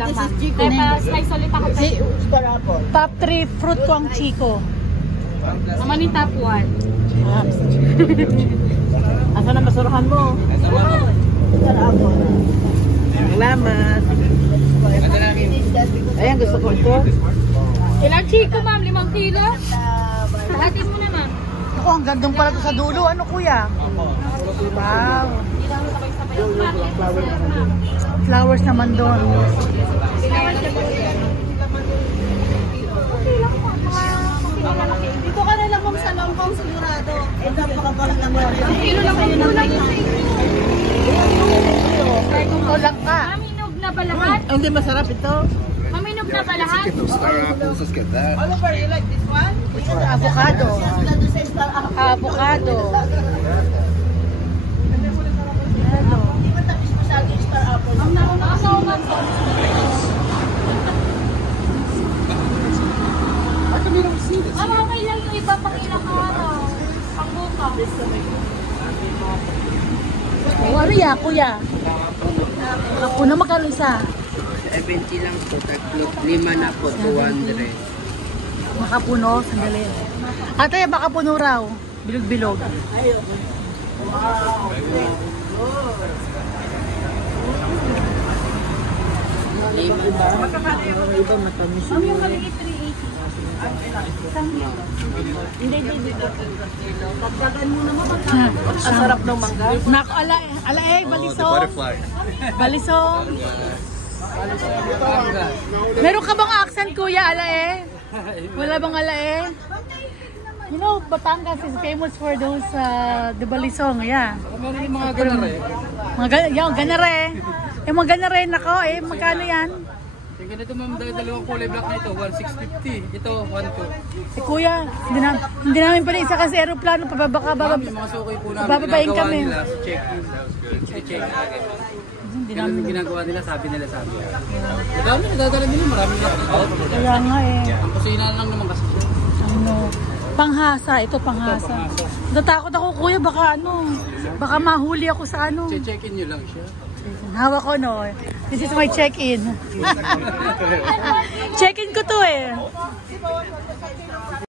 lang, ma'am. Pa-slice ulit ako. Top 3 fruit ko ang Chico. Naman yung top 1. Asa na basurahan mo? Salamat. Ayan, gusto ko ito. Ilang Chico, ma'am? 5 kilo? Lahatin mo na, ma'am. Ako, ang gandang pala ito sa dulo. Ano, kuya? Wow. Flowers naman doon. Dito ka na lang kung sa Longkong sigurado. Ito ang pakapala ng mga. Ang kilo lang ang kulang yung O lang ka. Maminog na ba lahat? Hindi masarap ito. Maminog na ba lahat? Let's get that. Oliver, you like this one? Avocado. Avocado. Hindi ba tapos masyado yung star apple? Ang nauman po. Okay lang yung iba pang ilang araw. Pang bukas. Ano ya, kuya? Ako na magkano isa? 70 lang po, tatlo, 5 na po, 200. Makapuno, sandali. Ate, makapuno raw. Bilog-bilog. Iba matamis. Ang yung maliit 380. Ang sarap ng mangga. Nako, ala balisong. Butterfly. Balisong. Meron ka bang accent, kuya, ala Wala bang ala You know, Batangas is famous for those the balisong, yeah. Meron yung mga ganare. Yung ganare. Yung mga ganare, nako, magkano yan? Yung ganito ma'am, dalawang kulay black na ito, 1,650. Ito, 1,200. Kuya, hindi namin pala isa kasi aeroplano, pababa. Ma'am, yung mga sukoy po namin, Bababayin ginagawa kami. nila, check. Hindi Kailan namin. yung ginagawa nila, sabi nila. Madami, nadadala nila, maraming lahat. Kaya nga Ang kusina lang naman kasi siya. Ano, panghasa, ito panghasa. Natakot ako, kuya, baka mahuli ako sa ano. Check-in nyo lang siya. Hawak ko, no. This is my check-in. Check-in ko to